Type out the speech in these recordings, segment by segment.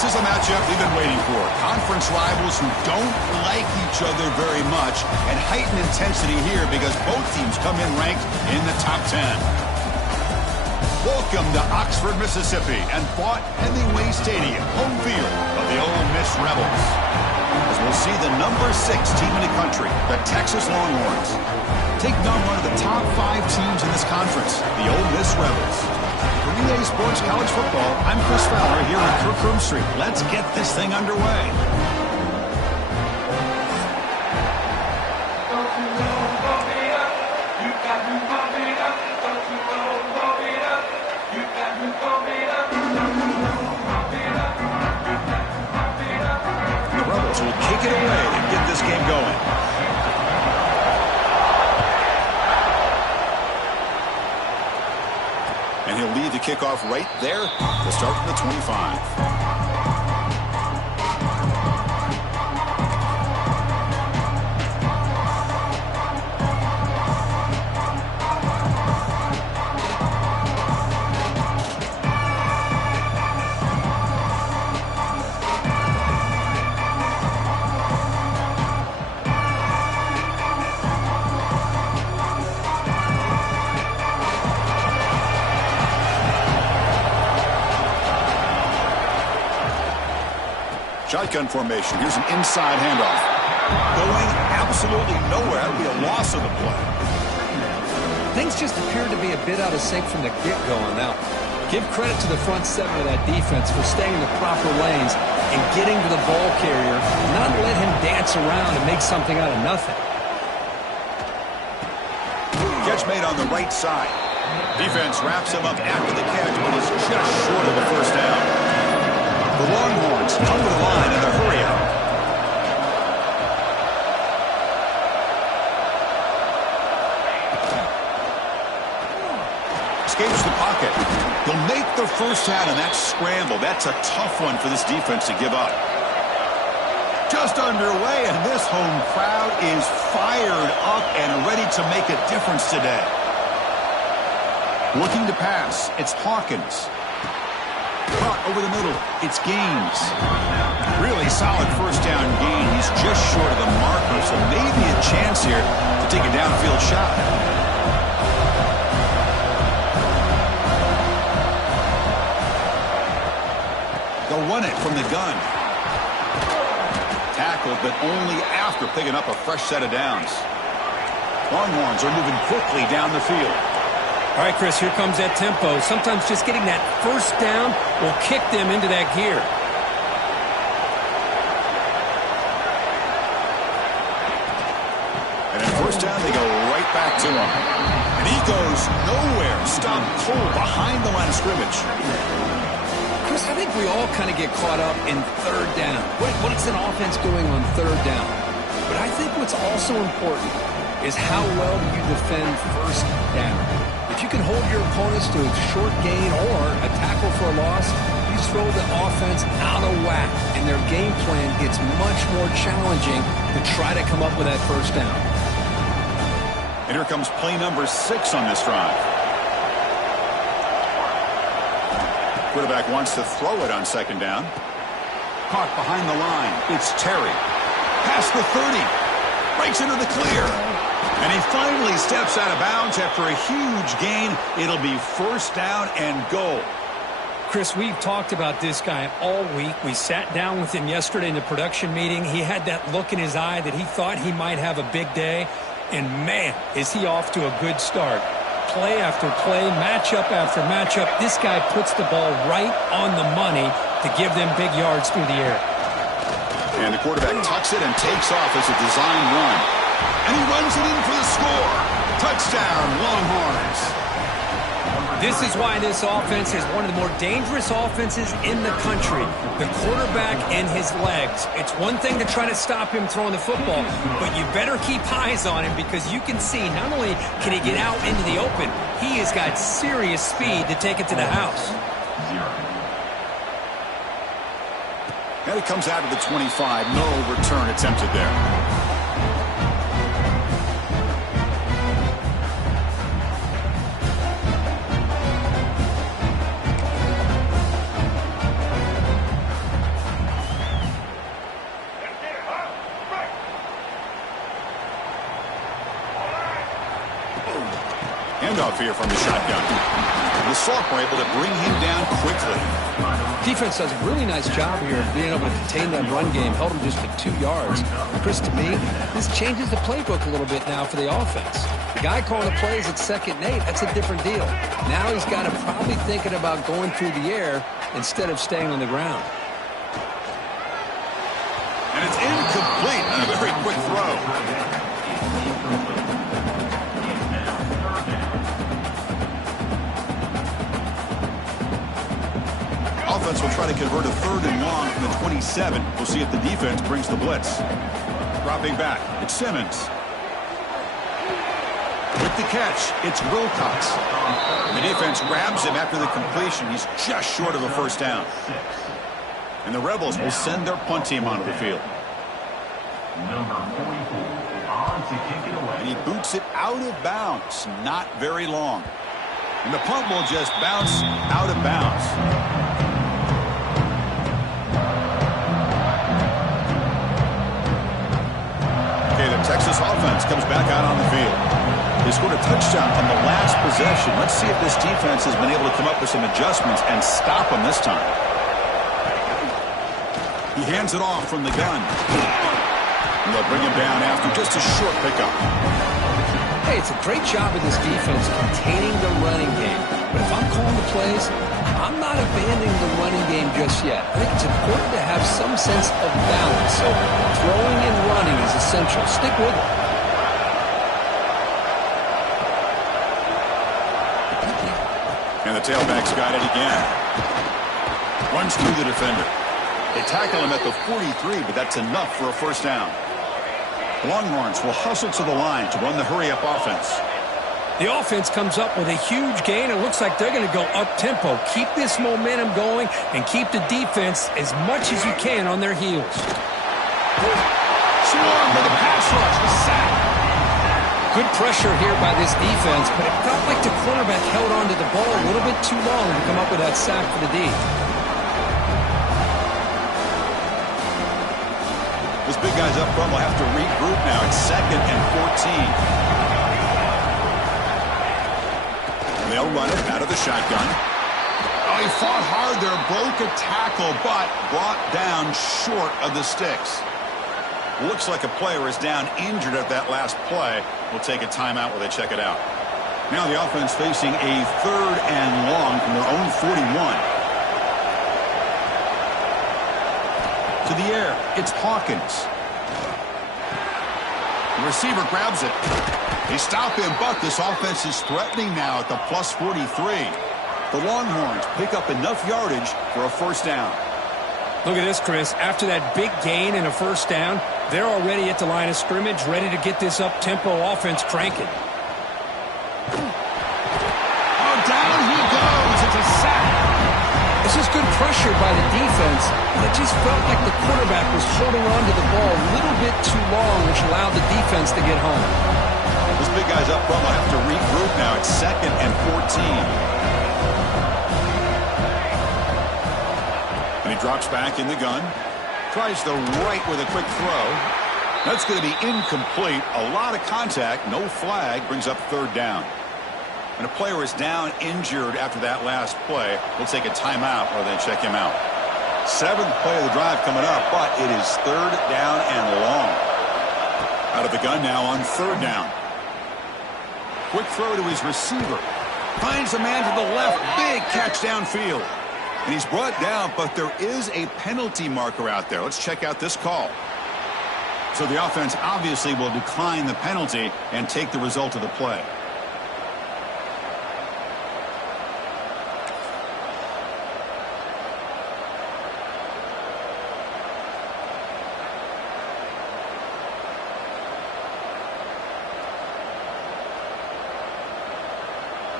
This is a matchup we've been waiting for. Conference rivals who don't like each other very much, and heightened intensity here because both teams come in ranked in the top 10. Welcome to Oxford, Mississippi, and fought Hemingway Stadium, home field of the Ole Miss Rebels. As we'll see the number 6 team in the country, the Texas Longhorns, take on one of the top 5 teams in this conference, the Ole Miss Rebels. For EA Sports College Football, I'm Chris Fowler here on Kirkroom Street. Let's get this thing underway. Will kick it away and get this game going. And he'll lead the kickoff right there to start from the 25. Shotgun formation. Here's an inside handoff. Going absolutely nowhere. That would be a loss of the play. Things just appeared to be a bit out of sync from the get-go on that one. Give credit to the front 7 of that defense for staying in the proper lanes and getting to the ball carrier, not let him dance around and make something out of nothing. Catch made on the right side. Defense wraps him up after the catch, but is just short of the first down. The Longhorns come to the line in a hurry-up. Escapes the pocket. They'll make the first down in that scramble. That's a tough one for this defense to give up. Just underway, and this home crowd is fired up and ready to make a difference today. Looking to pass, it's Hawkins. Caught over the middle, it's Gaines. Really solid first down gain. He's just short of the marker, so maybe a chance here to take a downfield shot. They'll run it from the gun. Tackled, but only after picking up a fresh set of downs. Longhorns are moving quickly down the field. All right, Chris, here comes that tempo. Sometimes just getting that first down will kick them into that gear. And at first down, they go right back to him. And he goes nowhere. Stopped cold behind the line of scrimmage. Chris, I think we all kind of get caught up in third down. What is an offense doing on third down? But I think what's also important is how well do you defend first down. If you can hold your opponents to a short gain or a tackle for a loss, you throw the offense out of whack, and their game plan gets much more challenging to try to come up with that first down. And here comes play number 6 on this drive. Quarterback wants to throw it on second down. Caught behind the line. It's Terry. Past the 30. Breaks into the clear. And he finally steps out of bounds after a huge gain. It'll be first down and goal. Chris, we've talked about this guy all week. We sat down with him yesterday in the production meeting. He had that look in his eye that he thought he might have a big day. And, man, is he off to a good start. Play after play, matchup after matchup. This guy puts the ball right on the money to give them big yards through the air. And the quarterback tucks it and takes off as a design run. And he runs it in for the score. Touchdown, Longhorns. This is why this offense is one of the more dangerous offenses in the country. The quarterback and his legs. It's one thing to try to stop him throwing the football, but you better keep eyes on him because you can see not only can he get out into the open, he has got serious speed to take it to the house. And it comes out of the 25. No return attempted there. Handoff here from the shotgun. The Salk were able to bring him down quickly. Defense does a really nice job here of being able to contain that run game. Held him just to 2 yards. Chris, to me, this changes the playbook a little bit now for the offense. The guy calling the plays at 2nd and 8, that's a different deal. Now he's got to probably thinking about going through the air instead of staying on the ground. And it's incomplete on a very quick throw. Offense will try to convert a 3rd and long from the 27. We'll see if the defense brings the blitz. Dropping back, it's Simmons. With the catch, it's Wilcox. The defense grabs him after the completion. He's just short of a 1st down. And the Rebels will send their punt team onto the field. Number 44 on to kick it away. And he boots it out of bounds. Not very long. And the punt will just bounce out of bounds. Okay, the Texas offense comes back out on the field. They scored a touchdown on the last possession. Let's see if this defense has been able to come up with some adjustments and stop them this time. He hands it off from the gun. And they'll bring him down after just a short pickup. Hey, it's a great job of this defense containing the running game. But if I'm calling the plays, I'm not abandoning the running game just yet. I think it's important to have some sense of balance. So throwing and running is essential. Stick with it. And the tailback's got it again. Runs through the defender. They tackle him at the 43, but that's enough for a 1st down. Longhorns will hustle to the line to run the hurry-up offense. The offense comes up with a huge gain. It looks like they're going to go up-tempo. Keep this momentum going and keep the defense as much as you can on their heels. Swarm with a pass rush, the sack. Good pressure here by this defense, but it felt like the cornerback held onto the ball a little bit too long to come up with that sack for the D. Those big guys up front will have to regroup now. It's 2nd and 14. They'll run it out of the shotgun. Oh, he fought hard there, broke a tackle, but brought down short of the sticks. Looks like a player is down injured at that last play. We'll take a timeout while they check it out. Now the offense facing a 3rd and long from their own 41. To the air, it's Hawkins. The receiver grabs it. They stop him, but this offense is threatening now at the plus 43. The Longhorns pick up enough yardage for a 1st down. Look at this, Chris. After that big gain and a 1st down, they're already at the line of scrimmage, ready to get this up-tempo offense cranking. Oh, down he goes. It's a sack. This is good pressure by the defense, but it just felt like the quarterback was holding on to the ball a little bit too long, which allowed the defense to get home. Those big guys up front will have to regroup now. It's 2nd and 14. And he drops back in the gun. Tries the right with a quick throw. That's going to be incomplete. A lot of contact. No flag. Brings up 3rd down. And a player is down injured after that last play. We'll take a timeout while they check him out. 7th play of the drive coming up, but it is 3rd down and long. Out of the gun now on 3rd down. Quick throw to his receiver. Finds a man to the left. Big catch downfield. And he's brought down, but there is a penalty marker out there. Let's check out this call. So the offense obviously will decline the penalty and take the result of the play.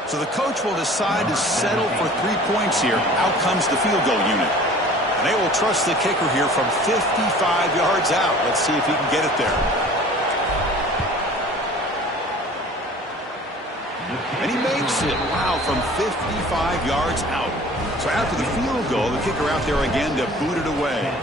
So the coach will decide to settle for 3 points here. Out comes the field goal unit. And they will trust the kicker here from 55 yards out. Let's see if he can get it there. And he makes it. Wow, from 55 yards out. So after the field goal, the kicker out there again to boot it away.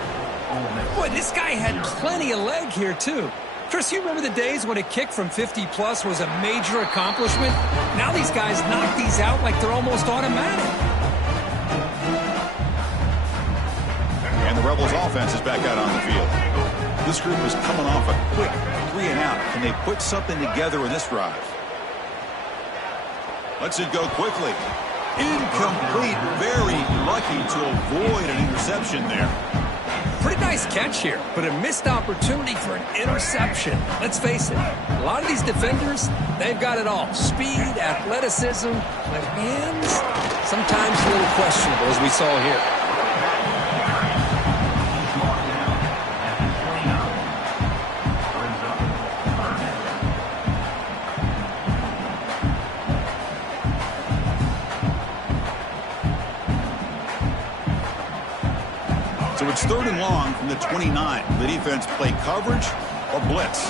Boy, this guy had plenty of leg here, too. Chris, you remember the days when a kick from 50-plus was a major accomplishment? Now these guys knock these out like they're almost automatic. And the Rebels offense is back out on the field. This group is coming off a quick 3-and-out. Can they put something together in this drive? Lets it go quickly. Incomplete. Very lucky to avoid an interception there. Pretty nice catch here, but a missed opportunity for an interception. Let's face it, a lot of these defenders, they've got it all. Speed, athleticism, but hands, sometimes a little questionable, as we saw here. So it's 3rd and long from the 29. The defense play coverage or blitz.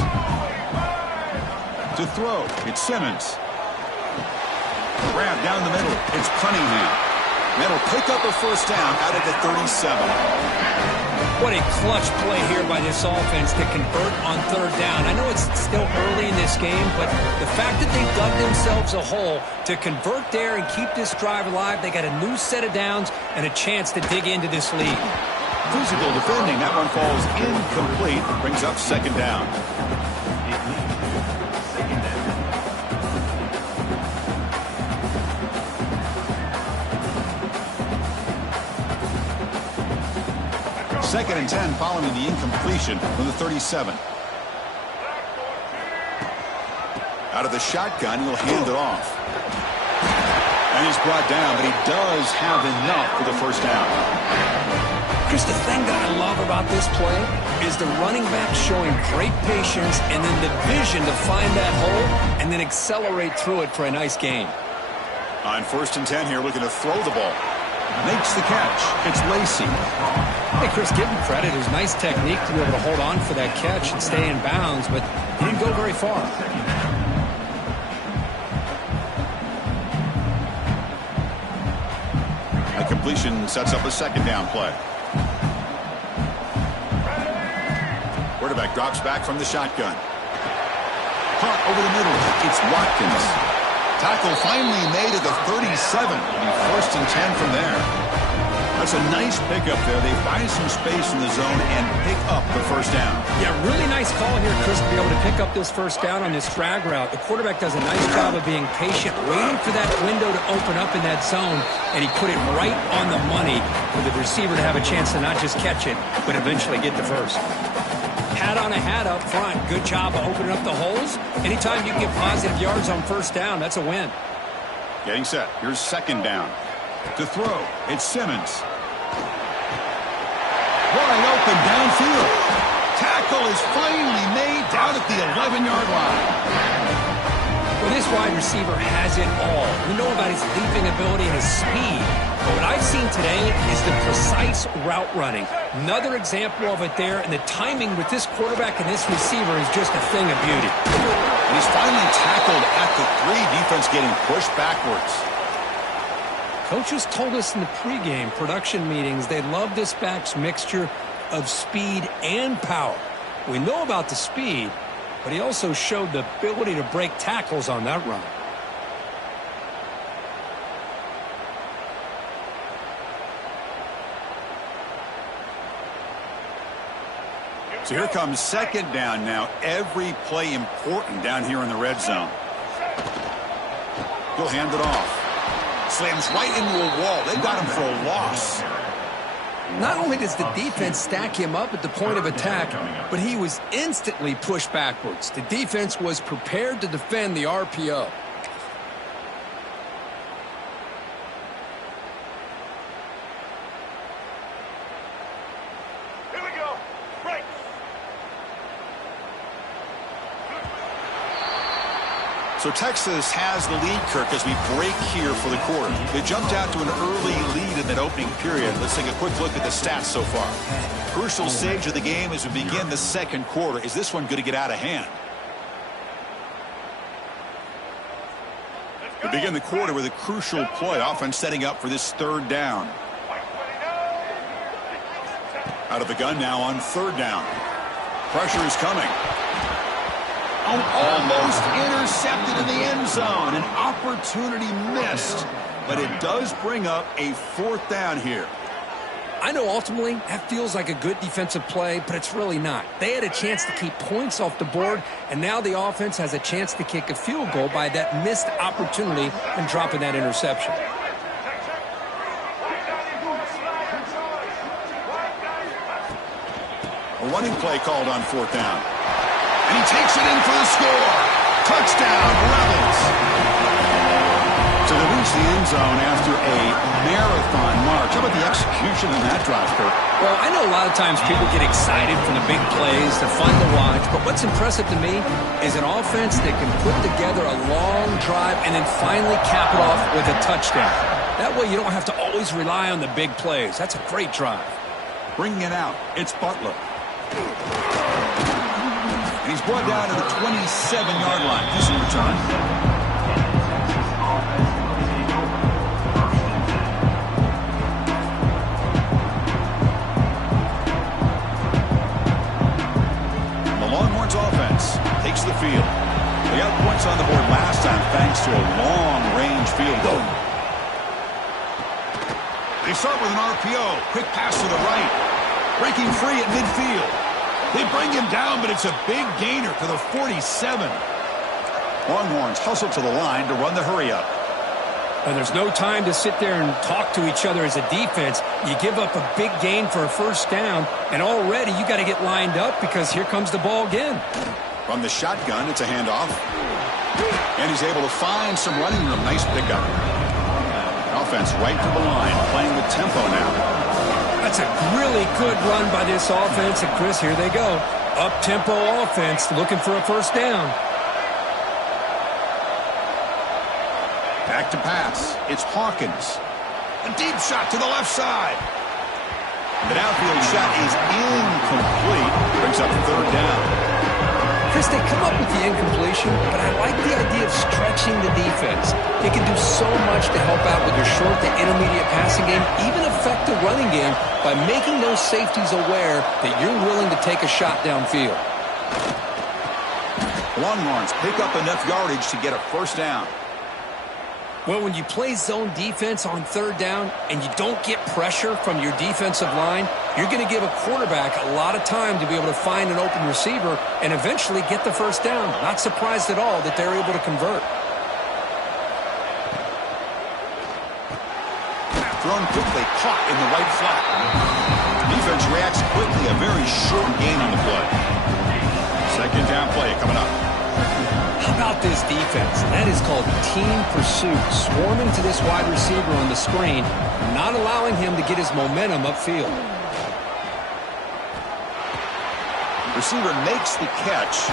To throw, it's Simmons. Grab down the middle, it's Cunningham. That'll pick up a first down out at the 37. What a clutch play here by this offense to convert on 3rd down. I know it's still early in this game, but the fact that they dug themselves a hole to convert there and keep this drive alive, they got a new set of downs and a chance to dig into this lead. Physical defending. That one falls incomplete. Brings up 2nd down. Second and 10 following the incompletion from the 37. Out of the shotgun, he'll hand it off. And he's brought down, but he does have enough for the first down. Chris, the thing that I love about this play is the running back showing great patience and then the vision to find that hole and then accelerate through it for a nice gain. On 1st and 10 here, looking to throw the ball. Makes the catch. It's Lacey. Hey, Chris, give him credit. It was nice technique to be able to hold on for that catch and stay in bounds, but he didn't go very far. A completion sets up a 2nd down play. Quarterback drops back from the shotgun. Caught over the middle. It's Watkins. Tackle finally made at the 37. It'll be 1st and 10 from there. That's a nice pickup there. They find some space in the zone and pick up the first down. Yeah, really nice call here, Chris, to be able to pick up this first down on this drag route. The quarterback does a nice job of being patient, waiting for that window to open up in that zone, and he put it right on the money for the receiver to have a chance to not just catch it, but eventually get the first. Hat on a hat up front. Good job of opening up the holes. Anytime you can get positive yards on first down, that's a win. Getting set. Here's 2nd down. To throw, it's Simmons. Wide open downfield. Tackle is finally made down at the 11-yard line. Well, this wide receiver has it all. We know about his leaping ability and his speed. But what I've seen today is the precise route running. Another example of it there, and the timing with this quarterback and this receiver is just a thing of beauty. And he's finally tackled at the 3. Defense getting pushed backwards. Coaches told us in the pregame production meetings they love this back's mixture of speed and power. We know about the speed, but he also showed the ability to break tackles on that run. So here comes 2nd down now. Every play important down here in the red zone. He'll hand it off. Slams right into a wall. They've got him for a loss. Not only does the defense stack him up at the point of attack, but he was instantly pushed backwards. The defense was prepared to defend the RPO. So Texas has the lead, Kirk, as we break here for the quarter. They jumped out to an early lead in that opening period. Let's take a quick look at the stats so far. Crucial stage of the game as we begin the 2nd quarter. Is this one going to get out of hand? We begin the quarter with a crucial play. Offense setting up for this 3rd down. Out of the gun now on 3rd down. Pressure is coming. Oh, almost intercepted in the end zone. An opportunity missed. But it does bring up a 4th down here. I know ultimately that feels like a good defensive play, but it's really not. They had a chance to keep points off the board, and now the offense has a chance to kick a field goal by that missed opportunity and dropping that interception. A running play called on 4th down. And he takes it in for the score. Touchdown, Rebels. So they reach the end zone after a marathon march. How about the execution in that drive, Kurt? Well, I know a lot of times people get excited for the big plays. They're fun to watch. But what's impressive to me is an offense that can put together a long drive and then finally cap it off with a touchdown. That way you don't have to always rely on the big plays. That's a great drive. Bringing it out, it's Butler. And he's brought down to the 27-yard line. Decent return. Offense takes the field. They got points on the board last time thanks to a long-range field goal. They start with an RPO. Quick pass to the right. Breaking free at midfield. They bring him down, but it's a big gainer to the 47. Longhorns hustle to the line to run the hurry-up. And there's no time to sit there and talk to each other as a defense. You give up a big gain for a 1st down, and already you got to get lined up because here comes the ball again. From the shotgun, it's a handoff. And he's able to find some running room. Nice pickup. Offense right to the line, playing with tempo now. That's a really good run by this offense. And, Chris, here they go. Up-tempo offense looking for a 1st down. Back to pass. It's Hawkins. A deep shot to the left side. The downfield shot is incomplete. Brings up 3rd down. Chris, they come up with the incompletion, but I like the idea of stretching the defense. They can do so much to help out with their short to intermediate passing game, even affect the running game by making those safeties aware that you're willing to take a shot downfield. Longhorns pick up enough yardage to get a 1st down. Well, when you play zone defense on 3rd down and you don't get pressure from your defensive line, you're going to give a quarterback a lot of time to be able to find an open receiver and eventually get the 1st down. Not surprised at all that they're able to convert. Thrown quickly, caught in the right flat. Defense reacts quickly, a very short gain on the play. 2nd down play coming up. How about this defense? That is called team pursuit. Swarming to this wide receiver on the screen, not allowing him to get his momentum upfield. Receiver makes the catch.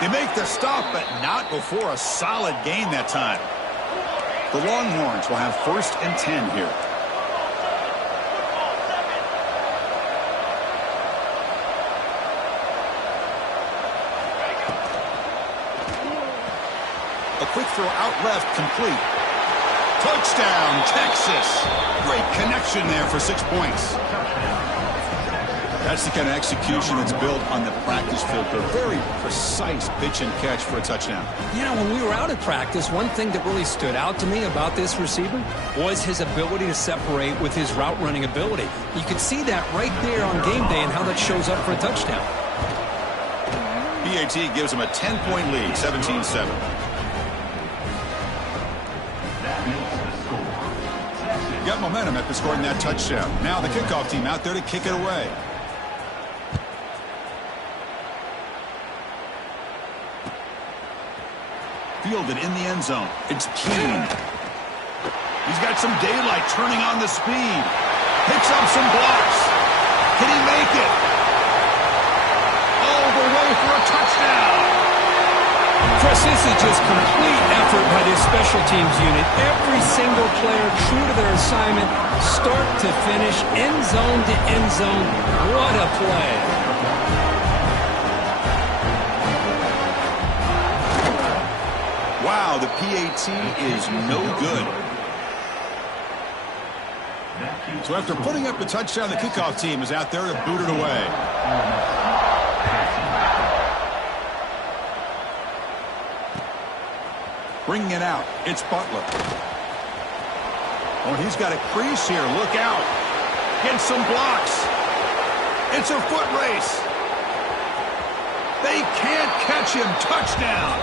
They make the stop, but not before a solid gain that time. The Longhorns will have 1st and 10 here. A quick throw out left, complete. Touchdown, Texas. Great connection there for 6 points. That's the kind of execution that's built on the practice field. A very precise pitch and catch for a touchdown. You know, when we were out at practice, one thing that really stood out to me about this receiver was his ability to separate with his route running ability. You could see that right there on game day and how that shows up for a touchdown. PAT gives him a 10-point lead, 17-7. Got momentum after scoring that touchdown. Now the kickoff team out there to kick it away. Fielded in the end zone. It's Keene. He's got some daylight turning on the speed. Picks up some blocks. Can he make it? All the way for a touchdown. Chris, this is just complete effort by this special teams unit. Every single player true to their assignment, start to finish, end zone to end zone. What a play. Wow, the PAT is no good. So after putting up the touchdown, the kickoff team is out there to boot it away. Bringing it out, it's Butler. Oh, he's got a crease here. Look out. Get some blocks. It's a foot race. They can't catch him. Touchdown.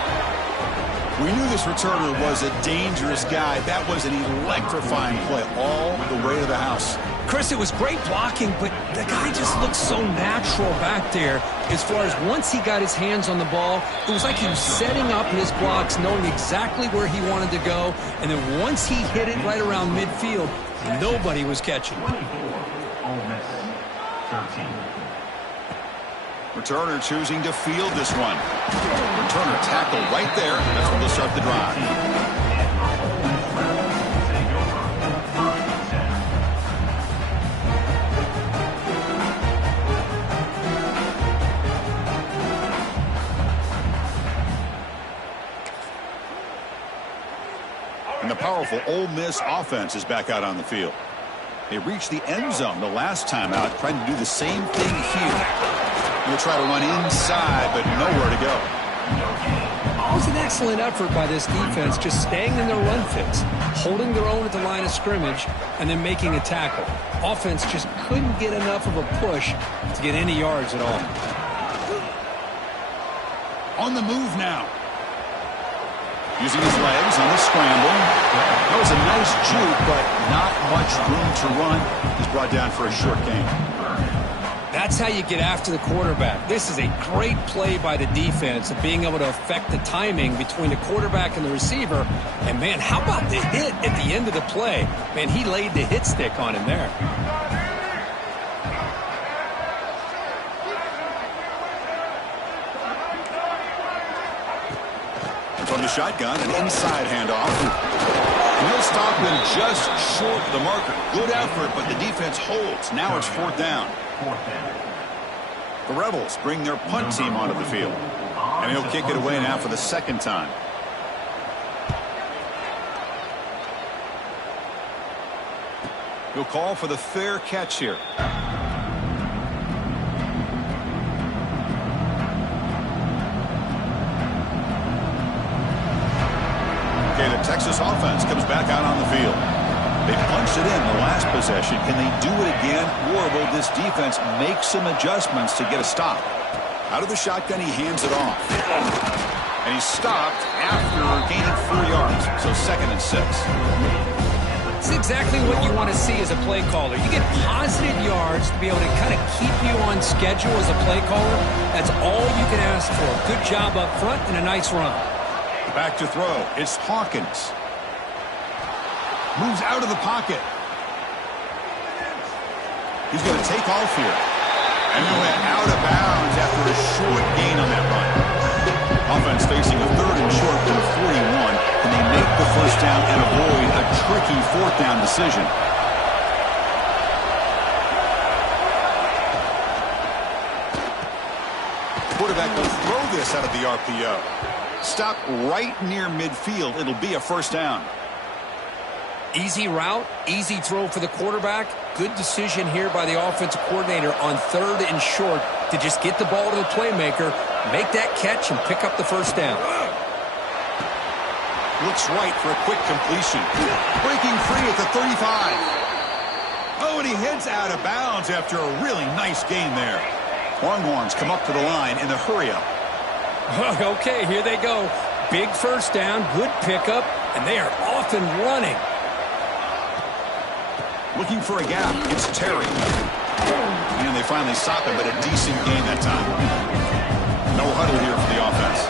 We knew this returner was a dangerous guy. That was an electrifying play all the way to the house. Chris, it was great blocking, but the guy just looked so natural back there. As far as once he got his hands on the ball, it was like he was setting up his blocks, knowing exactly where he wanted to go. And then once he hit it right around midfield, nobody was catching. 24, Ole Miss, 13. Returner choosing to field this one. Returner tackle right there. That's when they'll start the drive. And the powerful Ole Miss offense is back out on the field. They reached the end zone the last time out, trying to do the same thing here. They'll try to run inside, but nowhere to go. It was an excellent effort by this defense, just staying in their run fits, holding their own at the line of scrimmage, and then making a tackle. Offense just couldn't get enough of a push to get any yards at all. On the move now. Using his legs on the scramble. That was a nice juke, but not much room to run. He's brought down for a short gain. That's how you get after the quarterback. This is a great play by the defense of being able to affect the timing between the quarterback and the receiver. And, man, how about the hit at the end of the play? Man, he laid the hit stick on him there. From the shotgun, an inside handoff. And he'll stop him just short of the marker. Good effort, but the defense holds. Now it's fourth down. The Rebels bring their punt team onto the field. And he'll kick it away now for the second time. He'll call for the fair catch here. Okay, the Texas offense comes back out on the field. They punched it in the last possession. Can they do it again, or will this defense make some adjustments to get a stop? Out of the shotgun, he hands it off. And he's stopped after gaining 4 yards, so 2nd and 6. It's exactly what you want to see as a play caller. You get positive yards to be able to kind of keep you on schedule as a play caller. That's all you can ask for. Good job up front and a nice run. Back to throw. It's Hawkins. Moves out of the pocket. He's going to take off here. And he went out of bounds after a short gain on that run. Offense facing a 3rd and short from 41. Can they make the first down and avoid a tricky 4th down decision? Quarterback will throw this out of the RPO. Stop right near midfield. It'll be a first down. Easy route, easy throw for the quarterback. Good decision here by the offensive coordinator on 3rd and short to just get the ball to the playmaker, make that catch, and pick up the first down. Looks right for a quick completion. Breaking free at the 35. Oh, and he heads out of bounds after a really nice gain there. Longhorns come up to the line in the hurry-up. Okay, here they go. Big first down, good pickup, and they are off and running. Looking for a gap. It's Terry. And they finally stop him, but a decent gain that time. No huddle here for the offense.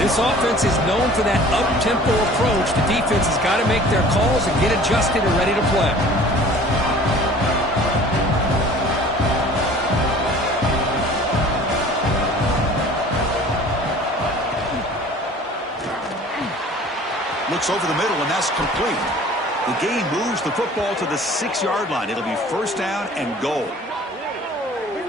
This offense is known for that up-tempo approach. The defense has got to make their calls and get adjusted and ready to play. Looks over the middle, and that's complete. The game moves the football to the 6-yard line. It'll be first down and goal.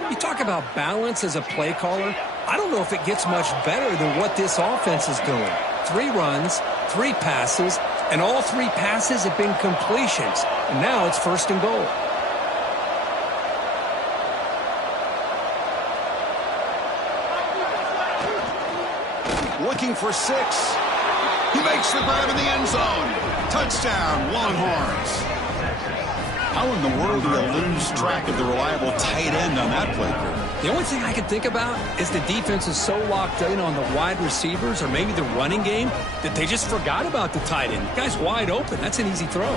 You talk about balance as a play caller. I don't know if it gets much better than what this offense is doing. 3 runs, 3 passes, and all 3 passes have been completions. And now it's first and goal. Looking for 6. He makes the grab in the end zone. Touchdown, Longhorns. How in the world do you lose track of the reliable tight end on that play, Kurt? The only thing I can think about is the defense is so locked in on the wide receivers or maybe the running game that they just forgot about the tight end. The guy's wide open. That's an easy throw.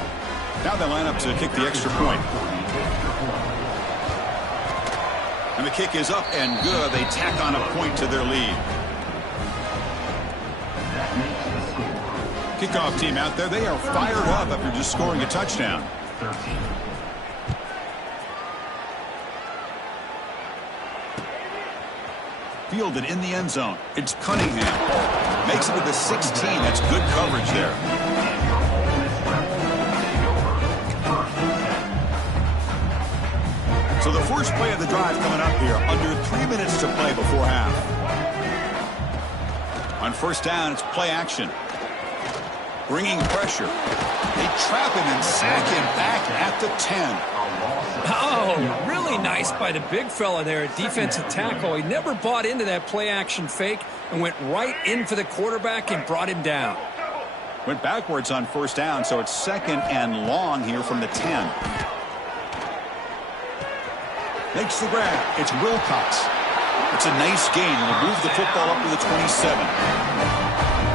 Now they line up to kick the extra point. And the kick is up and good. They tack on a point to their lead. Kickoff team out there, they are fired up after just scoring a touchdown. 13. Fielded in the end zone. It's Cunningham. Makes it to the 16. That's good coverage there. So the first play of the drive coming up here. Under 3 minutes to play before half. On first down, it's play action. Bringing pressure. They trap him and sack him back at the 10. Oh, really nice by the big fella there at defensive tackle. He never bought into that play action fake and went right in for the quarterback and brought him down. Went backwards on first down, so it's second and long here from the 10. Makes the grab. It's Wilcox. It's a nice gain. He'll move the football up to the 27.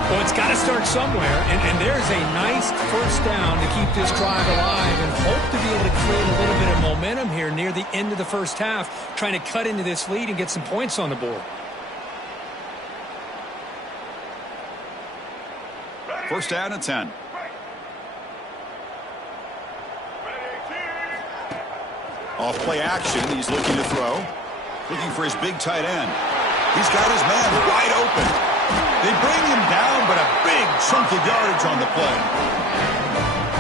Well, it's got to start somewhere, and there's a nice first down to keep this drive alive and hope to be able to create a little bit of momentum here near the end of the first half, trying to cut into this lead and get some points on the board. First down and 10. Off play action, he's looking to throw. Looking for his big tight end. He's got his man wide open. They bring him down, but a big chunk of yardage on the play.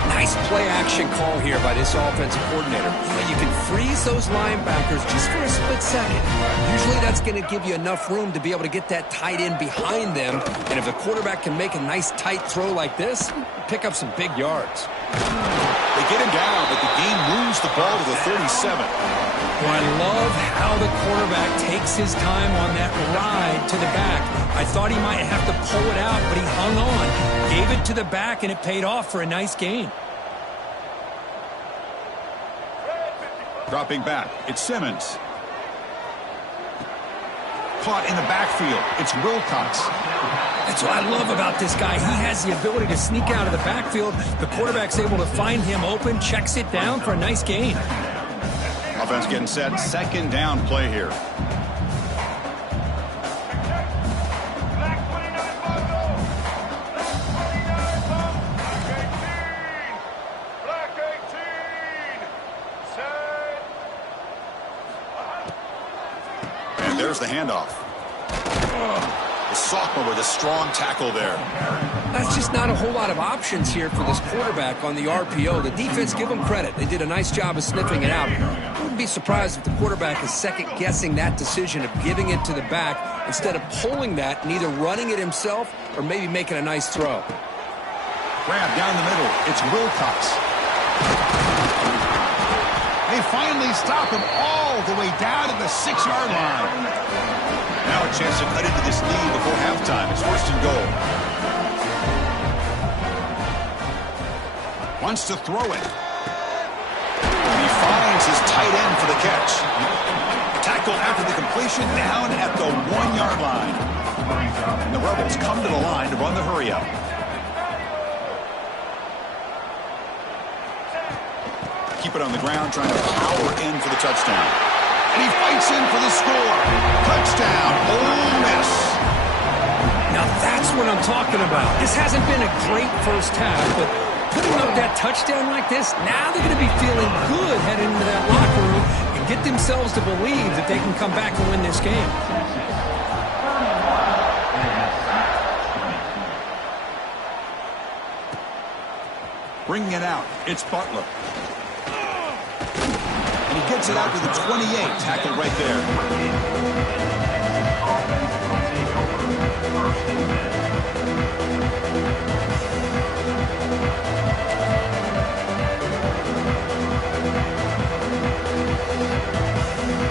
Nice play action call here by this offensive coordinator. You can freeze those linebackers just for a split second. Usually that's going to give you enough room to be able to get that tight end behind them. And if the quarterback can make a nice tight throw like this, pick up some big yards. They get him down, but the game moves the ball to the 37. Well, I love how the quarterback takes his time on that ride to the back. I thought he might have to pull it out, but he hung on, gave it to the back, and it paid off for a nice gain. Dropping back, it's Simmons. Caught in the backfield, it's Wilcox. That's what I love about this guy. He has the ability to sneak out of the backfield. The quarterback's able to find him open, checks it down for a nice gain. Offense getting set, second down play here. And there's the handoff. The sophomore with a strong tackle there. That's just not a whole lot of options here for this quarterback on the RPO. The defense, give them credit. They did a nice job of sniffing it out. I wouldn't be surprised if the quarterback is second-guessing that decision of giving it to the back instead of pulling that and either running it himself or maybe making a nice throw. Grab down the middle. It's Wilcox. They finally stop him all the way down to the 6-yard line. Now a chance to cut into this lead before halftime. It's first and goal. Wants to throw it. And he finds his tight end for the catch. Tackle after the completion down at the 1-yard line. And the Rebels come to the line to run the hurry up. Keep it on the ground, trying to power in for the touchdown. And he fights in for the score. Touchdown, Ole Miss. Now that's what I'm talking about. This hasn't been a great first half, but putting up that touchdown like this, now they're going to be feeling good heading into that locker room and get themselves to believe that they can come back and win this game. Bringing it out, it's Butler. And he gets it out to the 28, tackled right there.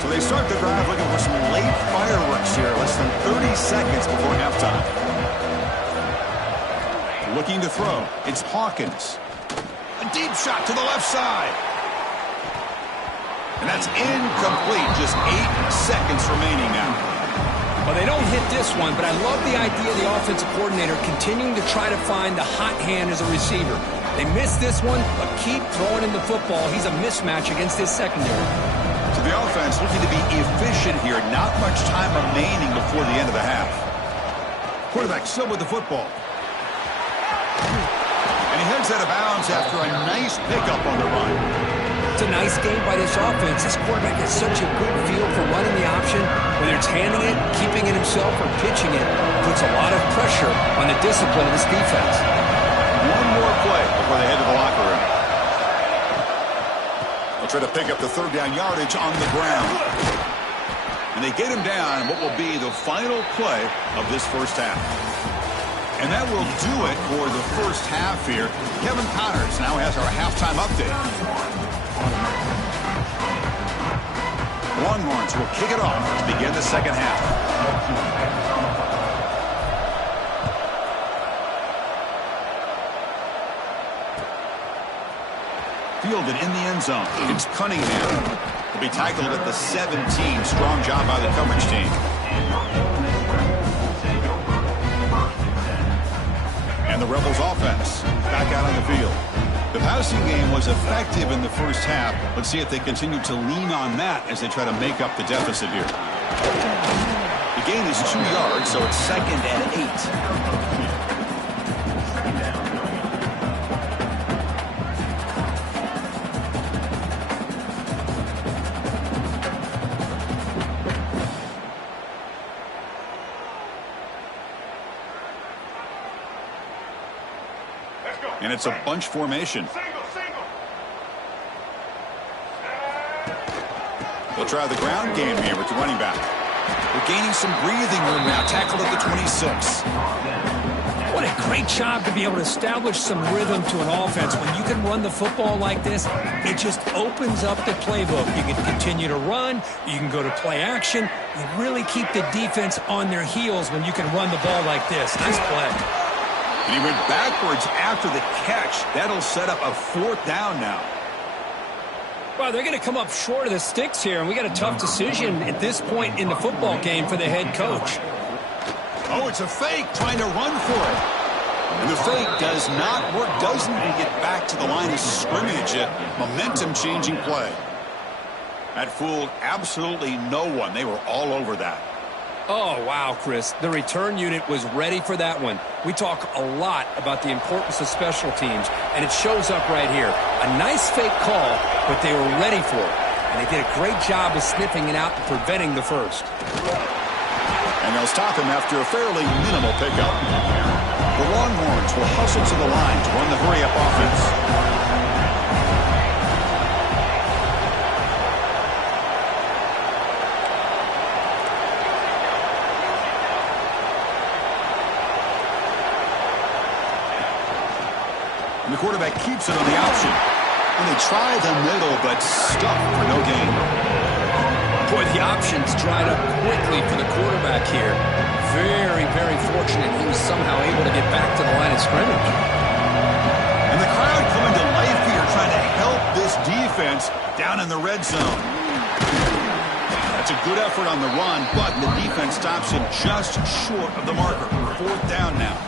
So they start the drive looking for some late fireworks here, less than 30 seconds before halftime. Looking to throw. It's Hawkins. A deep shot to the left side. And that's incomplete. Just 8 seconds remaining now. Well, they don't hit this one, but I love the idea of the offensive coordinator continuing to try to find the hot hand as a receiver. They missed this one, but keep throwing in the football. He's a mismatch against his secondary. So the offense looking to be efficient here. Not much time remaining before the end of the half. Quarterback still with the football. And he heads out of bounds after a nice pickup on the run. It's a nice game by this offense. This quarterback has such a good feel for running the option. Whether it's handing it, keeping it himself, or pitching it, puts a lot of pressure on the discipline of this defense. One more play before they head to the locker room. They'll try to pick up the third down yardage on the ground. And they get him down what will be the final play of this first half. And that will do it for the first half here. Kevin Connors now has our halftime update. Longhorns will kick it off to begin the second half. Fielded in the end zone. It's Cunningham. He'll be tackled at the 17. Strong job by the coverage team. And the Rebels offense back out on the field. The passing game was effective in the first half. Let's see if they continue to lean on that as they try to make up the deficit here. The gain is 2 yards, so it's 2nd and 8. And it's a bunch formation. They'll try the ground game here with the running back. They're gaining some breathing room now. Tackled at the 26. What a great job to be able to establish some rhythm to an offense. When you can run the football like this, it just opens up the playbook. You can continue to run. You can go to play action. You really keep the defense on their heels when you can run the ball like this. Nice play. And he went backwards after the catch. That'll set up a 4th down now. Well, they're going to come up short of the sticks here, and we got a tough decision at this point in the football game for the head coach. Oh, it's a fake, trying to run for it. And the fake does not work, doesn't even get back to the line of scrimmage. Momentum-changing play. That fooled absolutely no one. They were all over that. Oh, wow, Chris. The return unit was ready for that one. We talk a lot about the importance of special teams, and it shows up right here. A nice fake call, but they were ready for it. And they did a great job of sniffing it out and preventing the first. And they'll stop him after a fairly minimal pickup. The Longhorns will hustle to the line to run the hurry-up offense. The quarterback keeps it on the option. And they try the middle, but stuck for no gain. Boy, the options dried up quickly for the quarterback here. Very, very fortunate he was somehow able to get back to the line of scrimmage. And the crowd coming to life here, trying to help this defense down in the red zone. That's a good effort on the run, but the defense stops him just short of the marker. 4th down now.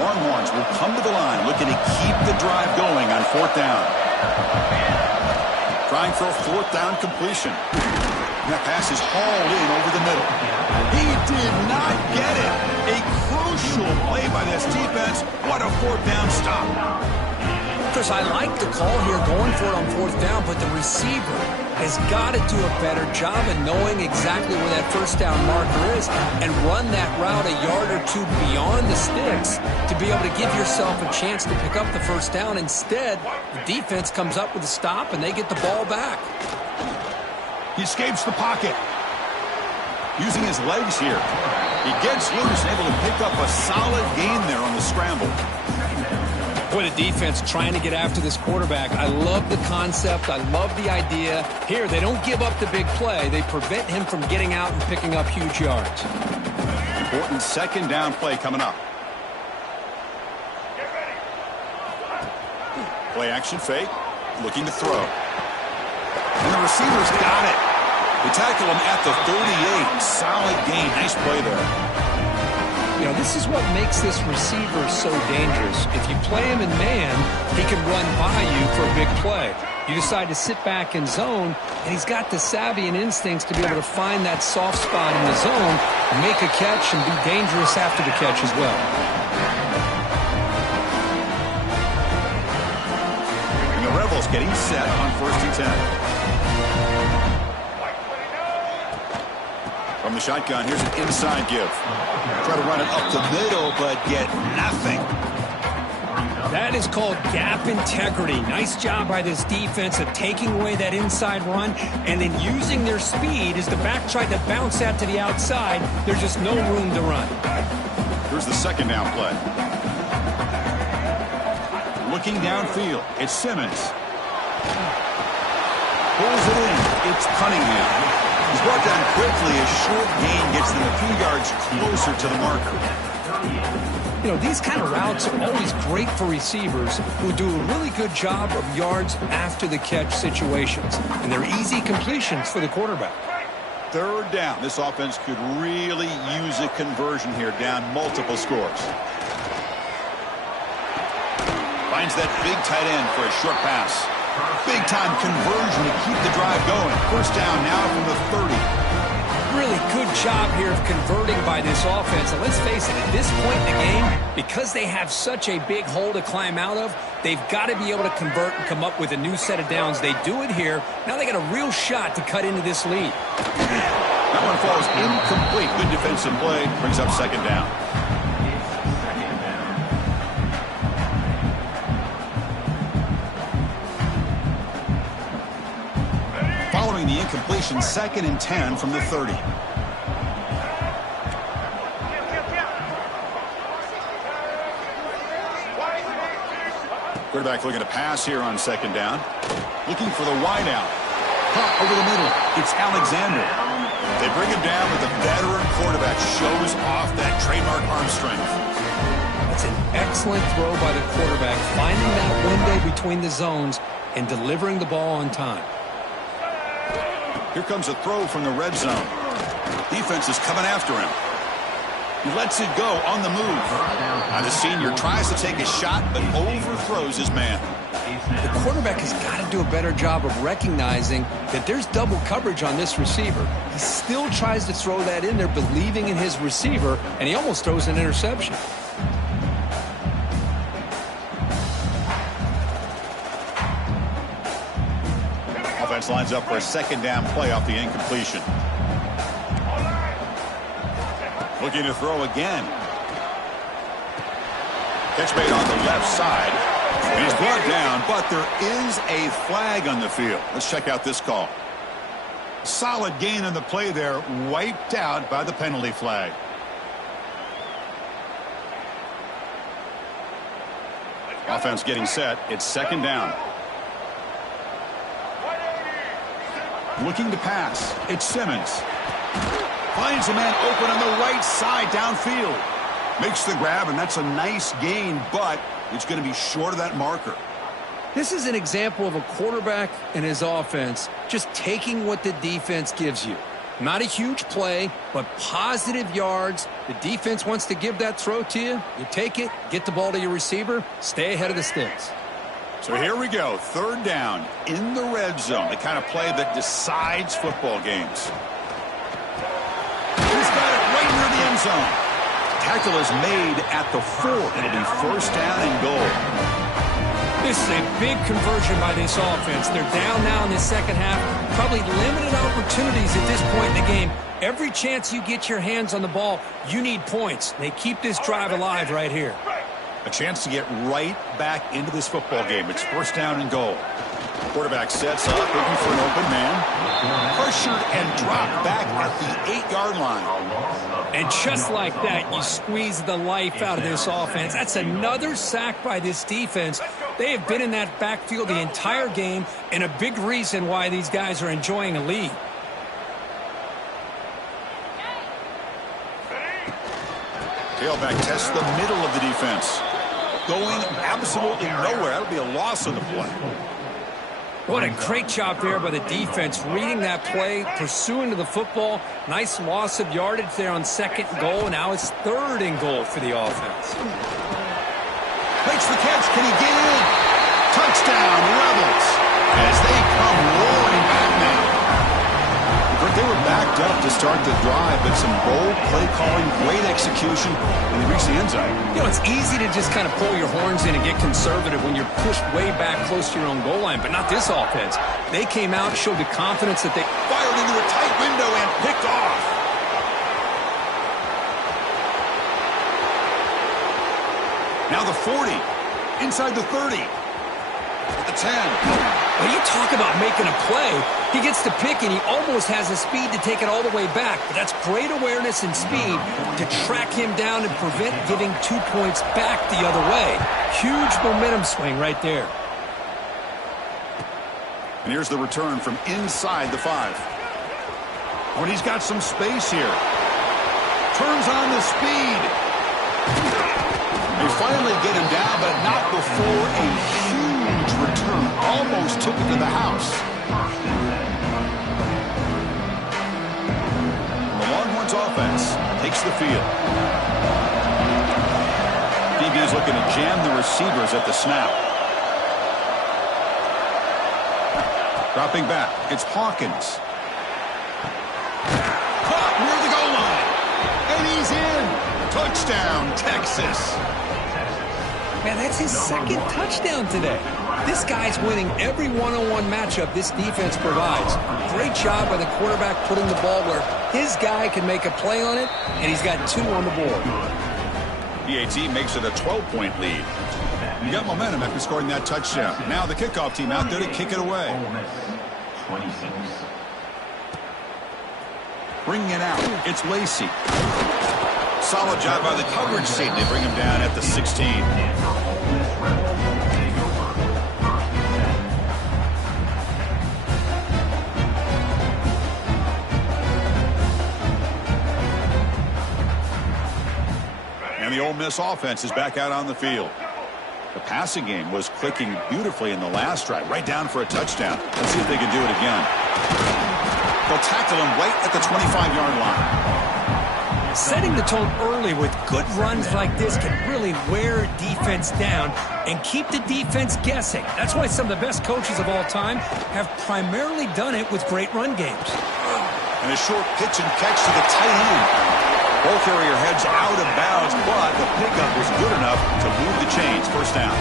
Longhorns will come to the line, looking to keep the drive going on 4th down. Trying for a 4th down completion. And that pass is hauled in over the middle. He did not get it. A crucial play by this defense. What a 4th down stop. Chris, I like the call here going for it on 4th down, but the receiver has got to do a better job of knowing exactly where that 1st down marker is and run that route a yard or 2 beyond the sticks to be able to give yourself a chance to pick up the 1st down. Instead, the defense comes up with a stop and they get the ball back. He escapes the pocket. Using his legs here. He gets loose and able to pick up a solid gain there on the scramble. Boy, the defense trying to get after this quarterback. I love the concept. I love the idea. Here, they don't give up the big play. They prevent him from getting out and picking up huge yards. Important second down play coming up. Play action fake. Looking to throw. And the receiver's got it. They tackle him at the 38. Solid gain. Nice play there. You know, this is what makes this receiver so dangerous. If you play him in man, he can run by you for a big play. You decide to sit back in zone, and he's got the savvy and instincts to be able to find that soft spot in the zone, make a catch, and be dangerous after the catch as well. And the Rebels getting set on 1st and 10. From the shotgun, here's an inside give. Try to run it up the middle, but get nothing. That is called gap integrity. Nice job by this defense of taking away that inside run and then using their speed as the back tried to bounce that to the outside. There's just no room to run. Here's the second down play. Looking downfield, it's Simmons. Pulls it in. It's Cunningham. He's brought down quickly. A short gain gets them a few yards closer to the marker. You know, these kind of routes are always great for receivers who do a really good job of yards after the catch situations. And they're easy completions for the quarterback. Third down. This offense could really use a conversion here, down multiple scores. Finds that big tight end for a short pass. Big-time conversion to keep the drive going. First down now from the 30. Really good job here of converting by this offense. And let's face it, at this point in the game, because they have such a big hole to climb out of, they've got to be able to convert and come up with a new set of downs. They do it here. Now they got a real shot to cut into this lead. That one falls incomplete. Good defensive play. Brings up second down. Following the incompletion, 2nd and 10 from the 30. Quarterback looking to pass here on second down. Looking for the wide out. Pop over the middle. It's Alexander. They bring him down with a veteran quarterback. Shows off that trademark arm strength. That's an excellent throw by the quarterback, finding that window between the zones and delivering the ball on time. Here comes a throw from the red zone. Defense is coming after him. He lets it go on the move. Now the senior tries to take a shot, but overthrows his man. The quarterback has got to do a better job of recognizing that there's double coverage on this receiver. He still tries to throw that in there, believing in his receiver, and he almost throws an interception. Offense lines up for a second down play off the incompletion. Looking to throw again. Catch made on the left side. And he's brought down, but there is a flag on the field. Let's check out this call. Solid gain on the play there, wiped out by the penalty flag. Offense getting set. It's second down. Looking to pass. It's Simmons. Finds a man open on the right side downfield. Makes the grab, and that's a nice gain, but it's going to be short of that marker. This is an example of a quarterback and his offense just taking what the defense gives you. Not a huge play, but positive yards. The defense wants to give that throw to you. You take it, get the ball to your receiver, stay ahead of the sticks. So here we go, third down in the red zone, the kind of play that decides football games. He's got it right near the end zone. Tackle is made at the 4. It'll be first down and goal. This is a big conversion by this offense. They're down now in the second half. Probably limited opportunities at this point in the game. Every chance you get your hands on the ball, you need points. They keep this drive alive right here. A chance to get right back into this football game. It's first down and goal. Quarterback sets up, looking for an open man. Pressured and dropped back at the 8-yard line. And just like that, you squeeze the life out of this offense. That's another sack by this defense. They have been in that backfield the entire game, and a big reason why these guys are enjoying a lead. Tailback tests the middle of the defense. Going absolutely nowhere. That'll be a loss on the play. What a great job there by the defense, reading that play, pursuing to the football. Nice loss of yardage there on 2nd and goal, and now it's 3rd and goal for the offense. Makes the catch. Can he get in? Touchdown, Rebels, as they come roaring back now. They were backed up to start the drive, but some bold play calling, great execution, and they reached the end zone. You know, it's easy to just kind of pull your horns in and get conservative when you're pushed way back close to your own goal line, but not this offense. They came out, showed the confidence that they fired into a tight window and picked off. Now the 40, inside the 30, the 10. When you talk about making a play, he gets the pick and he almost has the speed to take it all the way back. But that's great awareness and speed to track him down and prevent giving 2 points back the other way. Huge momentum swing right there. And here's the return from inside the 5. When he's got some space here. Turns on the speed. They finally get him down, but not before a huge return. Almost took it to the house. The Longhorns offense takes the field. DB's looking to jam the receivers at the snap. Dropping back, it's Hawkins. Caught near the goal line. And he's in. Touchdown, Texas. Man, that's his 2nd touchdown today. This guy's winning every one-on-one matchup this defense provides. Great job by the quarterback putting the ball where his guy can make a play on it, and he's got 2 on the board. PAT makes it a 12-point lead. You got momentum after scoring that touchdown. Now the kickoff team out there to kick it away. Ole Miss, 26. Bringing it out, it's Lacey. Solid job by the coverage team. They bring him down at the 16. And the Ole Miss offense is back out on the field. The passing game was clicking beautifully in the last drive, right down for a touchdown. Let's see if they can do it again. They'll tackle him right at the 25-yard line. Setting the tone early with good runs like this can really wear defense down and keep the defense guessing. That's why some of the best coaches of all time have primarily done it with great run games. And a short pitch and catch to the tight end. Ball carrier heads out of bounds, but the pickup was good enough to move the chains. First down.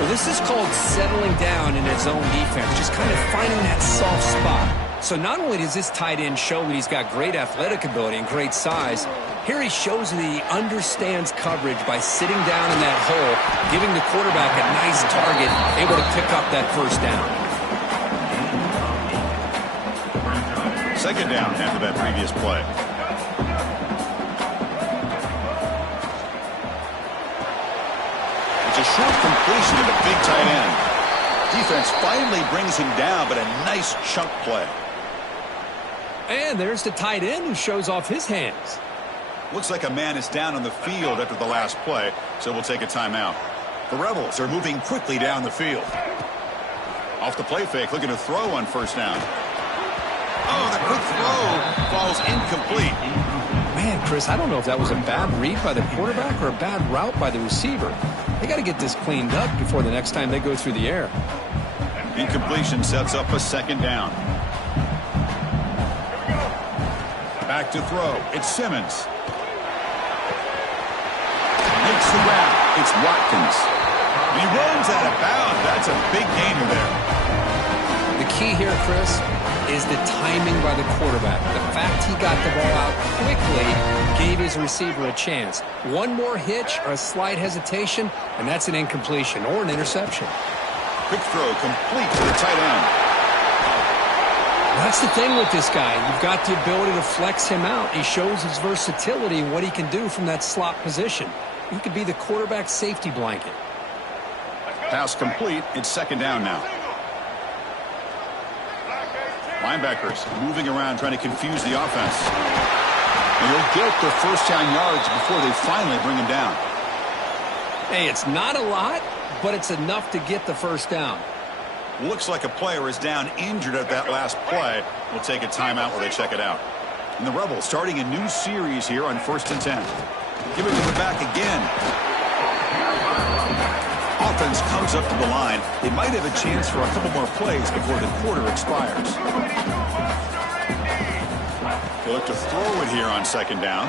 Well, this is called settling down in his own defense, just kind of finding that soft spot. So not only does this tight end show that he's got great athletic ability and great size, here he shows that he understands coverage by sitting down in that hole, giving the quarterback a nice target, able to pick up that first down. 2nd down after that previous play. It's a short completion of a big tight end. Defense finally brings him down, but a nice chunk play. And there's the tight end who shows off his hands. Looks like a man is down on the field after the last play, so we'll take a timeout. The Rebels are moving quickly down the field. Off the play fake, looking to throw on first down. Oh, the quick throw falls incomplete. Man, Chris, I don't know if that was a bad read by the quarterback or a bad route by the receiver. They got to get this cleaned up before the next time they go through the air. Incompletion sets up a 2nd down. Back to throw. It's Simmons. Makes the route. It's Watkins. And he runs out of bounds. That's a big gainer there. The key here, Chris, is the timing by the quarterback. The fact he got the ball out quickly gave his receiver a chance. One more hitch or a slight hesitation, and that's an incompletion or an interception. Quick throw complete to the tight end. That's the thing with this guy. You've got the ability to flex him out. He shows his versatility and what he can do from that slot position. He could be the quarterback safety blanket. Pass complete. It's second down now. Linebackers moving around trying to confuse the offense. And they'll get their first down yards before they finally bring him down. Hey, it's not a lot, but it's enough to get the first down. Looks like a player is down injured at that last play. We'll take a timeout while they check it out. And the Rebels starting a new series here on 1st and 10. Giving it back again. Offense comes up to the line. They might have a chance for a couple more plays before the quarter expires. They look to throw it here on second down.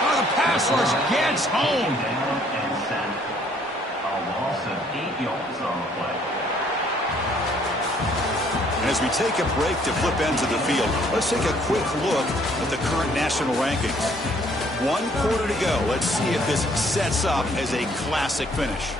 Oh, the pass rush gets home. A loss of 8 yards on the play. And as we take a break to flip ends of the field, let's take a quick look at the current national rankings. 1 quarter to go. Let's see if this sets up as a classic finish.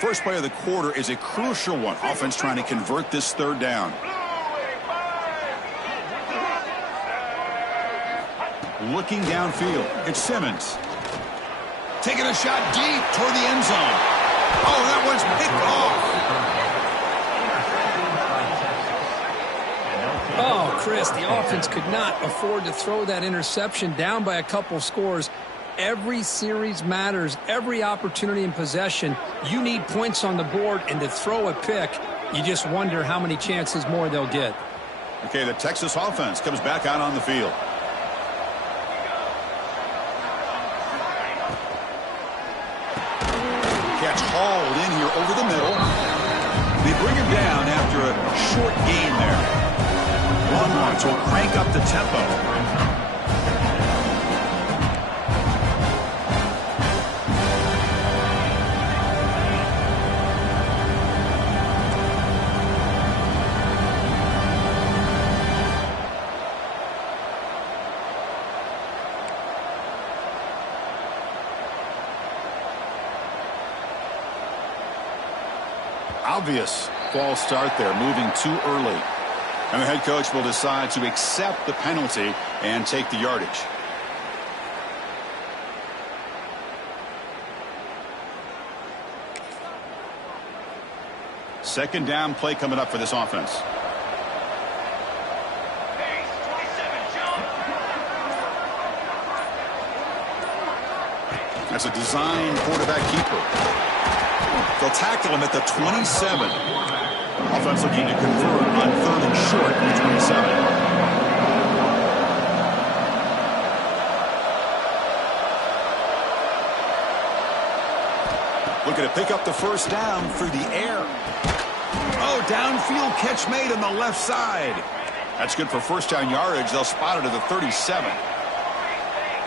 First play of the quarter is a crucial one. Offense trying to convert this third down. Looking downfield. It's Simmons. Taking a shot deep toward the end zone. Oh, that one's picked off. Oh, Chris, the offense could not afford to throw that interception down by a couple scores. Every series matters. Every opportunity in possession, you need points on the board, and to throw a pick, you just wonder how many chances more they'll get. Okay, the Texas offense comes back out on the field. Catch hauled in here over the middle. They bring him down after a short gain there. Longhorns will crank up the tempo. Obvious false start there, moving too early. And the head coach will decide to accept the penalty and take the yardage. Second down play coming up for this offense. That's a design quarterback keeper. They'll tackle him at the 27. Offense looking to convert on 3rd and short at the 27. Looking to pick up the first down through the air. Oh, downfield catch made on the left side. That's good for first down yardage. They'll spot it at the 37.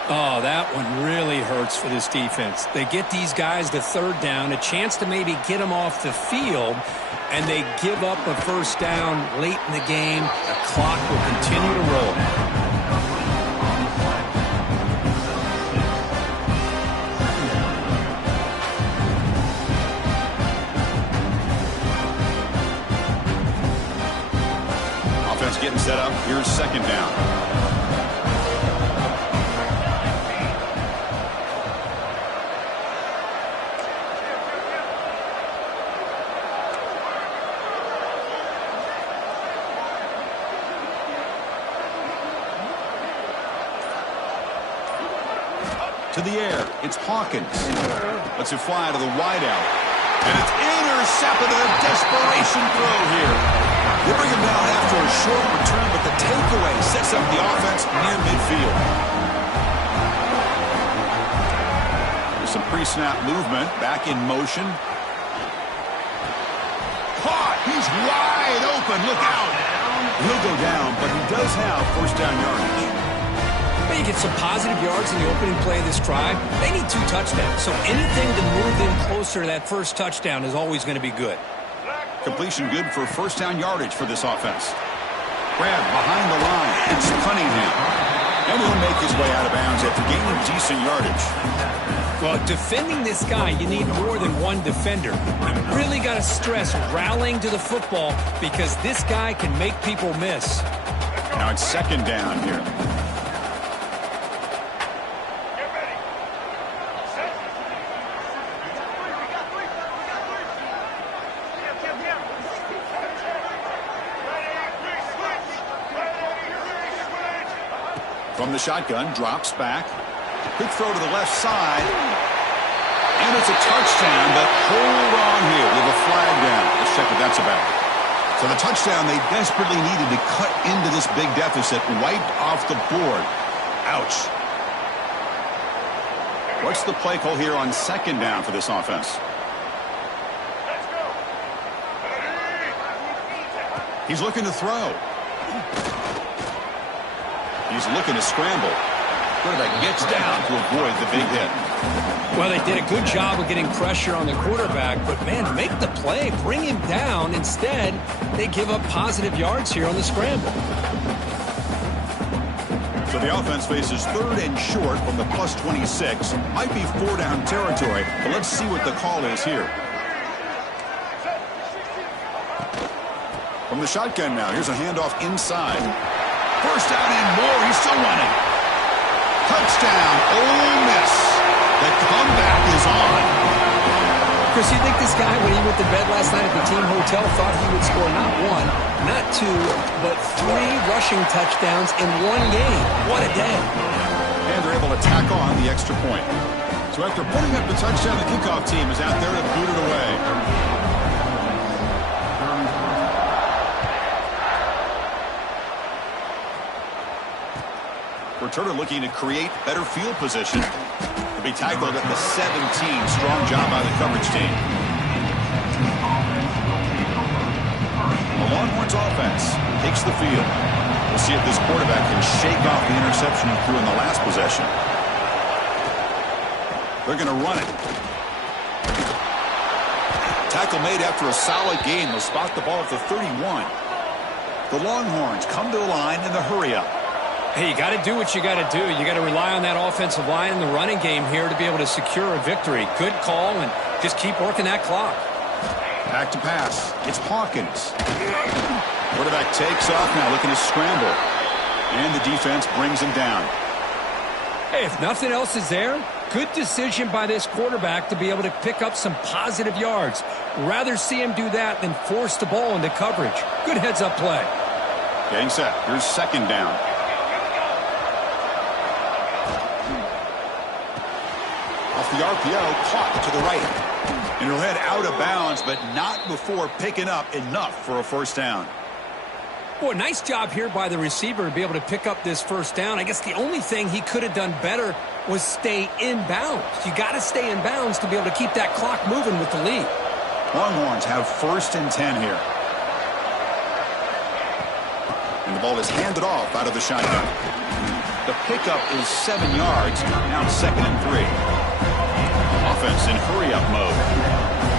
Oh, that one really hurts for this defense. They get these guys to third down, a chance to maybe get them off the field, and they give up a first down late in the game. The clock will continue to roll. Offense getting set up. Here's second down. To the air, it's Hawkins. Lets it fly to the wideout. And it's intercepted in a desperation throw here. They bring him down after a short return, but the takeaway sets up the offense near midfield. There's some pre-snap movement, back in motion. Caught! He's wide open. Look out! He'll go down, but he does have first down yardage. You get some positive yards in the opening play of this drive. They need 2 touchdowns, so anything to move them closer to that first touchdown is always going to be good. Completion good for first down yardage for this offense. Grab behind the line. It's Cunningham. And he'll make his way out of bounds after gaining decent yardage. Well, defending this guy, you need more than one defender. You really got to stress rallying to the football because this guy can make people miss. Now it's second down here. From the shotgun, drops back. Quick throw to the left side. And it's a touchdown, but hold on here with a flag down. Let's check what that's about. So the touchdown they desperately needed to cut into this big deficit, wiped off the board. Ouch. What's the play call here on second down for this offense? He's looking to throw. He's looking to scramble. Quarterback gets down to avoid the big hit. Well, they did a good job of getting pressure on the quarterback, but, man, make the play. Bring him down. Instead, they give up positive yards here on the scramble. So the offense faces third and short from the plus 26. Might be four-down territory, but let's see what the call is here. From the shotgun now, here's a handoff inside. First down and more. He's still running. Touchdown, Ole Miss. The comeback is on. Chris, you think this guy, when he went to bed last night at the team hotel, thought he would score not one, not two, but 3 rushing touchdowns in one game? What a day. And they're able to tack on the extra point. So after putting up the touchdown, the kickoff team is out there to boot it away. Returner looking to create better field position. To be tackled at the 17. Strong job by the coverage team. The Longhorns offense takes the field. We'll see if this quarterback can shake off the interception he threw in the last possession. They're going to run it. Tackle made after a solid gain. They'll spot the ball at the 31. The Longhorns come to the line in the hurry-up. Hey, you got to do what you got to do. You got to rely on that offensive line in the running game here to be able to secure a victory. Good call, and just keep working that clock. Back to pass. It's Hawkins. Quarterback takes off now, looking to scramble. And the defense brings him down. Hey, if nothing else is there, good decision by this quarterback to be able to pick up some positive yards. Rather see him do that than force the ball into coverage. Good heads-up play. Getting set. Here's second down. Off the RPO, caught to the right. And he'll head out of bounds, but not before picking up enough for a first down. Boy, nice job here by the receiver to be able to pick up this first down. I guess the only thing he could have done better was stay in bounds. You got to stay in bounds to be able to keep that clock moving with the lead. Longhorns have first and 10 here. And the ball is handed off out of the shotgun. The pickup is 7 yards. Now it's second and 3. Offense in hurry-up mode.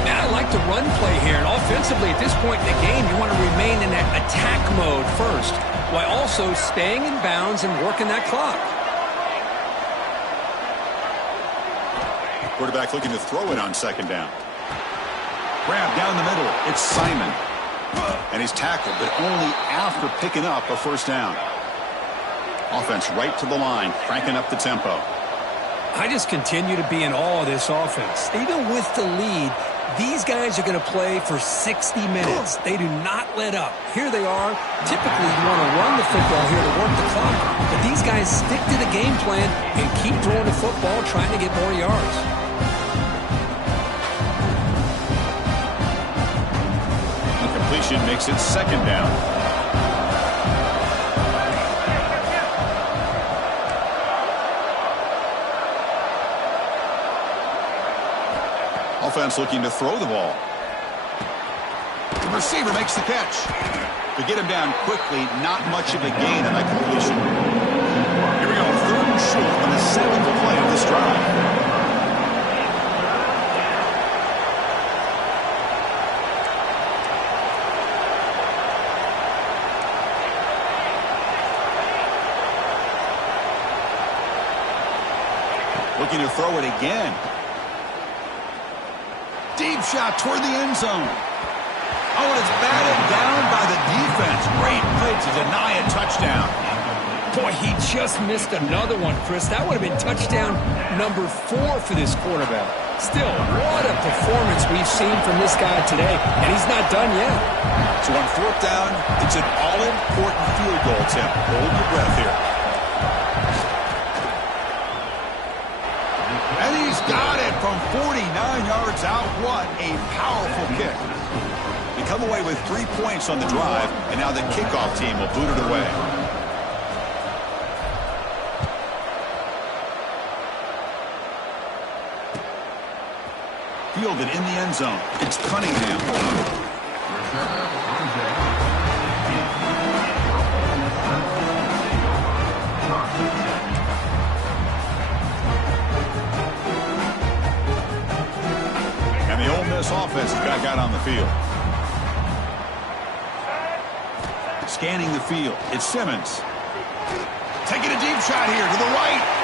And I like the run play here. And offensively, at this point in the game, you want to remain in that attack mode first, while also staying in bounds and working that clock. Quarterback looking to throw it on second down. Grab down the middle. It's Simon. And he's tackled, but only after picking up a first down. Offense right to the line, cranking up the tempo. I just continue to be in awe of this offense. Even with the lead, these guys are going to play for 60 minutes. They do not let up. Here they are. Typically, you want to run the football here to work the clock. But these guys stick to the game plan and keep throwing the football, trying to get more yards. Completion makes it second down. Offense looking to throw the ball. The receiver makes the catch. To get him down quickly, not much of a gain on that completion. Here we go, third and short on the 7th play of this drive. Looking to throw it again. Deep shot toward the end zone. Oh, and it's batted down by the defense. Great play to deny a touchdown. Boy, he just missed another one, Chris. That would have been touchdown number 4 for this quarterback. Still, what a performance we've seen from this guy today, and he's not done yet. So on 4th down, it's an all-important field goal attempt. Hold your breath here. And he's got it from 49 yards out. What a powerful kick. They come away with 3 points on the drive, and now the kickoff team will boot it away. Fielded in the end zone. It's Cunningham. And the Ole Miss offense has got a guy on the field. Scanning the field. It's Simmons. Taking a deep shot here to the right.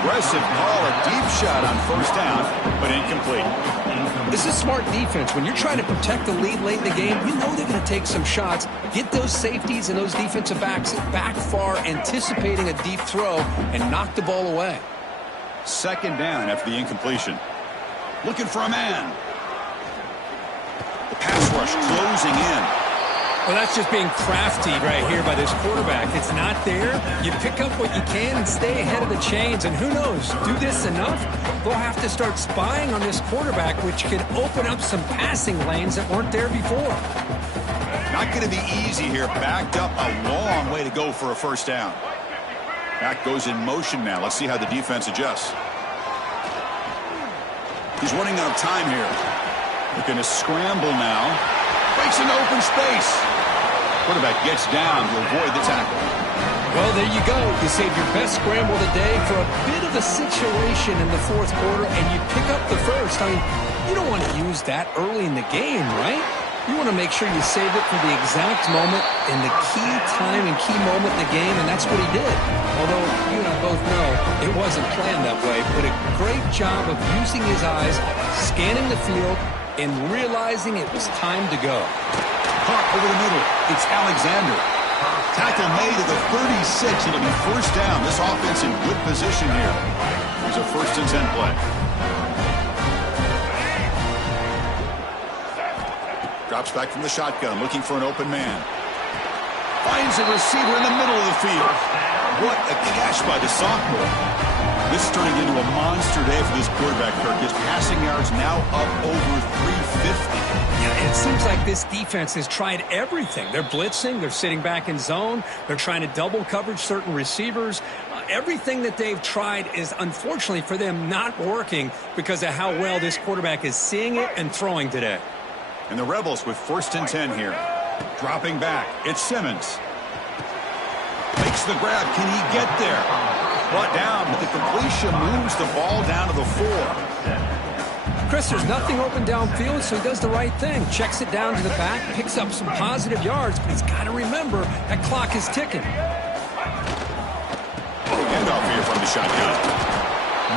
Aggressive call, a deep shot on 1st down, but incomplete. This is smart defense. When you're trying to protect the lead late in the game, you know they're going to take some shots, get those safeties and those defensive backs back far, anticipating a deep throw, and knock the ball away. 2nd down after the incompletion. Looking for a man. The pass rush closing in. Well, that's just being crafty right here by this quarterback. It's not there. You pick up what you can and stay ahead of the chains. And who knows, do this enough, they'll have to start spying on this quarterback, which could open up some passing lanes that weren't there before. Not going to be easy here. Backed up a long way to go for a 1st down. Back goes in motion now. Let's see how the defense adjusts. He's running out of time here. Looking to scramble now. Breaks into open space. Quarterback gets down to avoid the tackle. Well, there you go. You save your best scramble today for a bit of a situation in the 4th quarter, and you pick up the 1st. I mean, you don't want to use that early in the game, right? You want to make sure you save it for the exact moment and the key time and key moment in the game, and that's what he did. Although, you and I both know it wasn't planned that way, but a great job of using his eyes, scanning the field, and realizing it was time to go. Caught over the middle. It's Alexander. Tackle made at the 36. It'll be 1st down. This offense in good position here. Here's a 1st and 10 play. Drops back from the shotgun, looking for an open man. Finds a receiver in the middle of the field. What a catch by the sophomore. This is turning into a monster day for this quarterback, Kirk. His passing yards now up over 350. Yeah, it seems like this defense has tried everything. They're blitzing. They're sitting back in zone. They're trying to double coverage certain receivers. Everything that they've tried is, unfortunately for them, not working because of how well this quarterback is seeing it and throwing today. And the Rebels with 1st and 10 here. Dropping back. It's Simmons. Makes the grab. Can he get there? Brought down, but the completion moves the ball down to the 4. Chris, there's nothing open downfield, so he does the right thing. Checks it down to the back, picks up some positive yards, but he's got to remember that clock is ticking. Handoff here from the shotgun.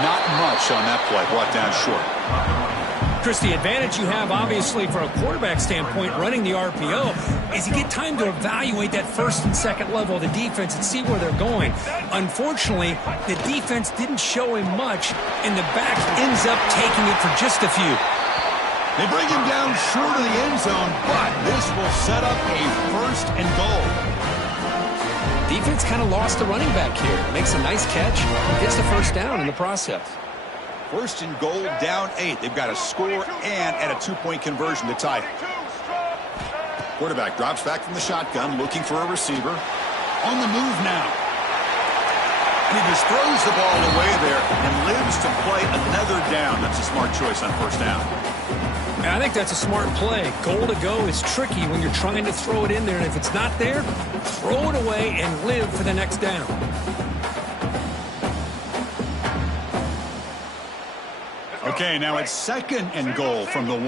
Not much on that play. Brought down short. Chris, the advantage you have, obviously, from a quarterback standpoint, running the RPO, is you get time to evaluate that 1st and 2nd level of the defense and see where they're going. Unfortunately, the defense didn't show him much, and the back ends up taking it for just a few. They bring him down short of the end zone, but this will set up a 1st and goal. Defense kind of lost the running back here. Makes a nice catch, gets the 1st down in the process. 1st and goal, down 8. They've got a score and at a 2-point conversion to tie it. Quarterback drops back from the shotgun, looking for a receiver. On the move now. And he just throws the ball away there and lives to play another down. That's a smart choice on 1st down. And I think that's a smart play. Goal to go is tricky when you're trying to throw it in there. And if it's not there, throw it away and live for the next down. Okay, now it's 2nd and goal from the 1.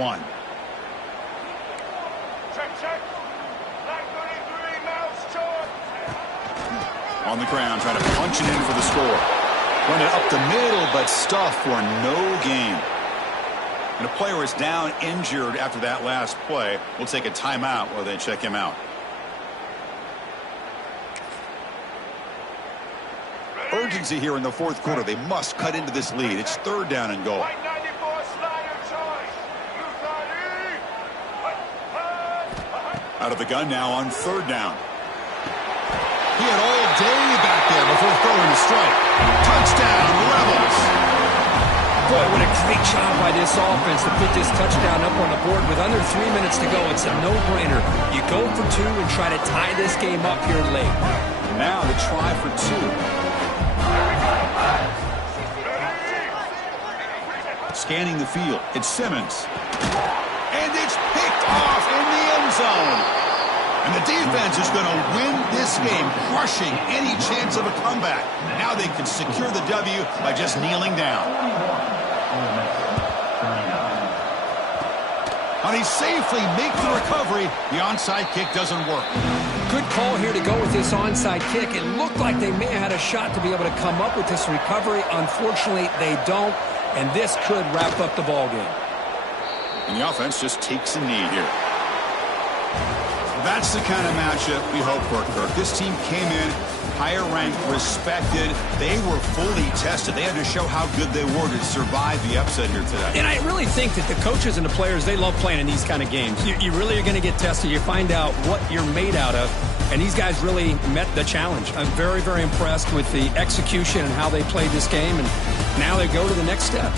On the ground, trying to punch it in for the score. Run it up the middle, but stuff for no gain. And a player is down injured after that last play. We'll take a timeout while they check him out. Urgency here in the fourth quarter. They must cut into this lead. It's third down and goal. Out of the gun now on third down. He had all day back there before throwing a strike. Touchdown, Rebels. Boy, what a great job by this offense to put this touchdown up on the board with under 3 minutes to go. It's a no-brainer. You go for two and try to tie this game up here late. Now the try for two. Scanning the field. It's Simmons. And it's picked off in the end zone. And the defense is going to win this game, crushing any chance of a comeback. Now they can secure the W by just kneeling down. And he safely makes the recovery. The onside kick doesn't work. Good call here to go with this onside kick. It looked like they may have had a shot to be able to come up with this recovery. Unfortunately, they don't. And this could wrap up the ball game. And the offense just takes a knee here. That's the kind of matchup we hope for, Kirk. This team came in higher ranked, respected. They were fully tested. They had to show how good they were to survive the upset here today. And I really think that the coaches and the players, they love playing in these kind of games. You really are going to get tested. You find out what you're made out of. And these guys really met the challenge. I'm very, very impressed with the execution and how they played this game. And now they go to the next step.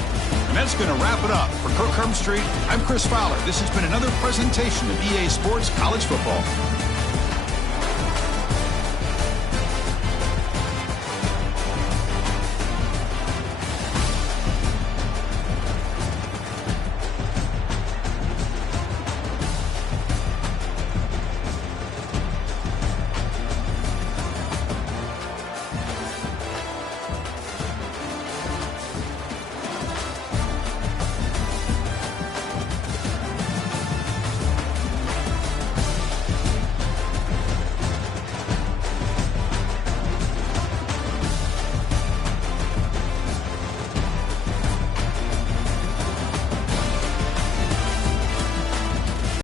And that's going to wrap it up. For Kirk Hermstreet, I'm Chris Fowler. This has been another presentation of EA Sports College Football.